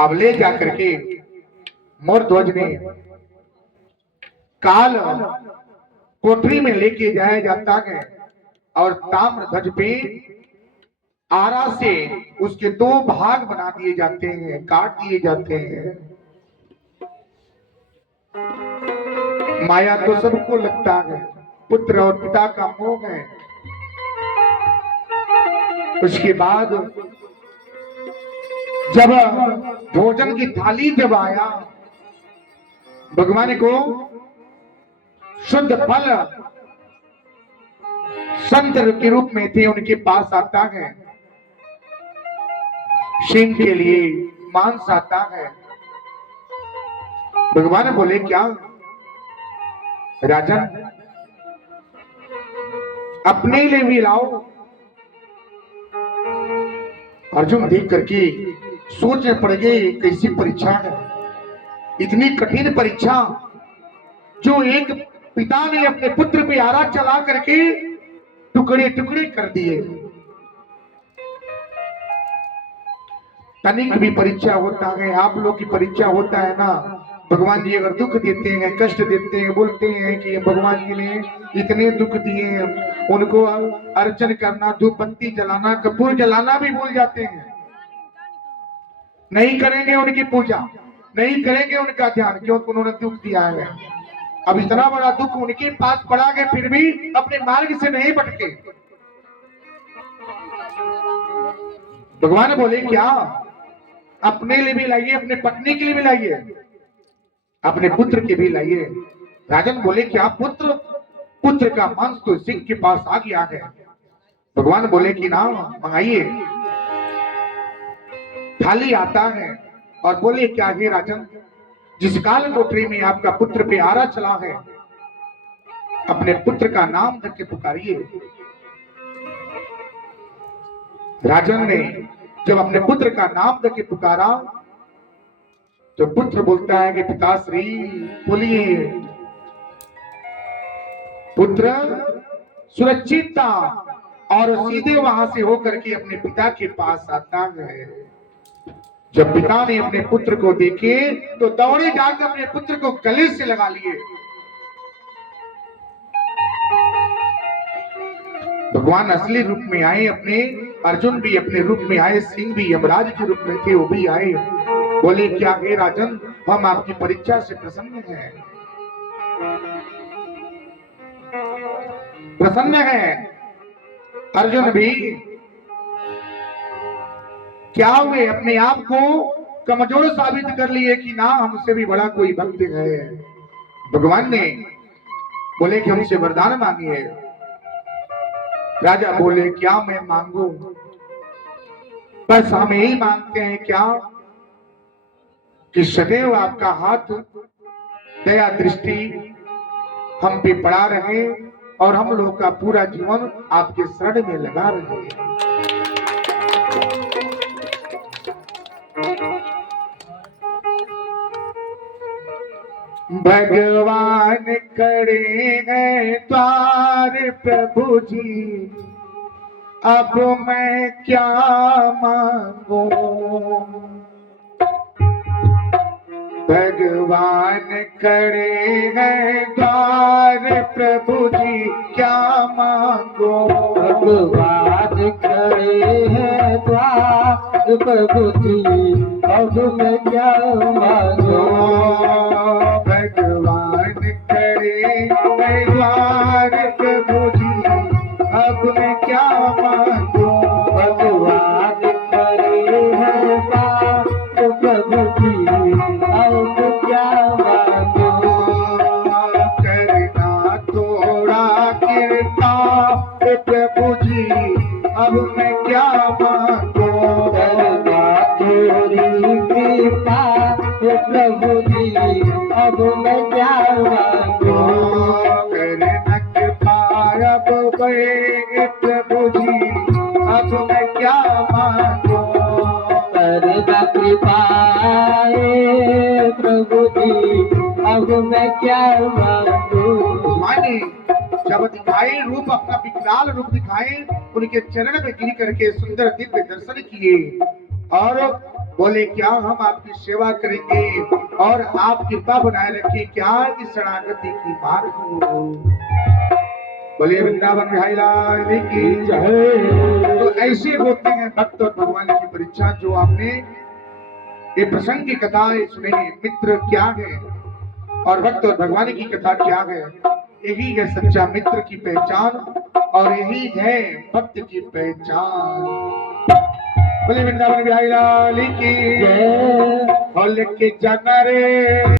अब ले जाकर के मोरध्वज ने काल कोठरी में लेके जाया जाता है और ताम्रध्वज पे आरा से उसके दो भाग बना दिए जाते हैं, काट दिए जाते हैं। माया तो सबको लगता है, पुत्र और पिता का मोह है। उसके बाद जब भोजन की थाली जब आया, भगवान को शुद्ध फल संत के रूप में थे, उनके पास आता है। सिंह के लिए मांस आता है। भगवान बोले क्या राजन, अपने लिए भी लाओ। अर्जुन देख करके सोचने पड़ गए कैसी परीक्षा है, इतनी कठिन परीक्षा जो एक पिता ने अपने पुत्र पे आरा चला करके टुकड़े टुकड़े कर दिए। तनिक भी परीक्षा होता है, आप लोग की परीक्षा होता है ना। भगवान जी अगर दुख देते हैं, कष्ट देते हैं, बोलते हैं कि भगवान जी ने इतने दुख दिए हैं, उनको अर्चन करना, धूप बत्ती जलाना, कपूर जलाना भी भूल जाते हैं। नहीं करेंगे उनकी पूजा, नहीं करेंगे उनका ध्यान, क्योंकि उन्होंने दुख दिया है। अब इतना बड़ा दुख उनके पास पड़ा है, फिर भी अपने मार्ग से नहीं भटके। भगवान बोले क्या, अपने लिए भी लाइए, अपने पत्नी के लिए भी लाइए, अपने पुत्र के भी लाइए। राजन बोले क्या पुत्र, पुत्र का मांस तो सिंह के पास आ गया है। भगवान बोले कि ना, मंगाइए। थाली आता है और बोले क्या है राजन, जिस काल कोठरी में आपका पुत्र पे आरा चला है, अपने पुत्र का नाम धर के पुकारिए। राजन ने जब अपने पुत्र का नाम धर के पुकारा तो पुत्र बोलता है कि पिताश्री बोलिए। पुत्र सुरक्षित था और सीधे वहां से होकर के अपने पिता के पास आता है। जब पिता ने अपने पुत्र को देखे तो दौड़े जाकर अपने पुत्र को गले से लगा लिए। भगवान असली रूप में आए, अपने अर्जुन भी अपने रूप में आए, सिंह भी यमराज के रूप में थे, वो भी आए। बोले क्या हे राजन, हम आपकी परीक्षा से प्रसन्न हैं, प्रसन्न हैं। अर्जुन भी क्या हुए, अपने आप को कमजोर साबित कर लिए कि ना हमसे भी बड़ा कोई भक्त है। भगवान ने बोले कि हमसे वरदान मांगिए। राजा बोले क्या मैं मांगू, बस हम यही मांगते हैं क्या कि सदैव आपका हाथ दया दृष्टि हम पे पड़ा रहे और हम लोगों का पूरा जीवन आपके शरण में लगा रहे। भगवान खड़े हैं द्वार प्रभु जी, अब मैं क्या मांगू। भगवान खड़े हैं द्वार प्रभु जी, क्या मांगो। भगवान खड़े हैं द्वार प्रभु जी, अब मैं क्या मांगू। भगवान खड़े हैं द्वार प्रभु जी, अब मैं क्या मांगू। भगवान खड़े हैं द्वार प्रभु जी, अब क्या मांगू। करना थोड़ा कृपा प्रभु जी, अब मैं क्या मांगू। करना थोड़ी कृपा प्रभु जी, अब मैं क्या मांगू। करना कृपा अब प्रभु जी, अब मैं क्या मांगू। करना कृपा प्रभु जी, अब मैं क्या मांगू। माने जब दिखाए रूप, अपना विकराल रूप दिखाए, उनके चरण में गिर करके सुंदर दिव्य दर्शन किए और बोले क्या हम आपकी सेवा करेंगे और आप कृपा बनाए रखिए, क्या इस शरणागति की मार्ग हो। बोले वृंदावन बिहारी लाल की जय। तो ऐसे होते हैं भक्त और भगवान की परीक्षा। जो आपने ये प्रसंग की कथा सुनी, मित्र क्या है और भक्त और भगवान की कथा क्या है, यही है सच्चा मित्र की पहचान और यही है भक्त की पहचान। बोले वृंदावन बिहारी लाल की जय। और लेके जाना रे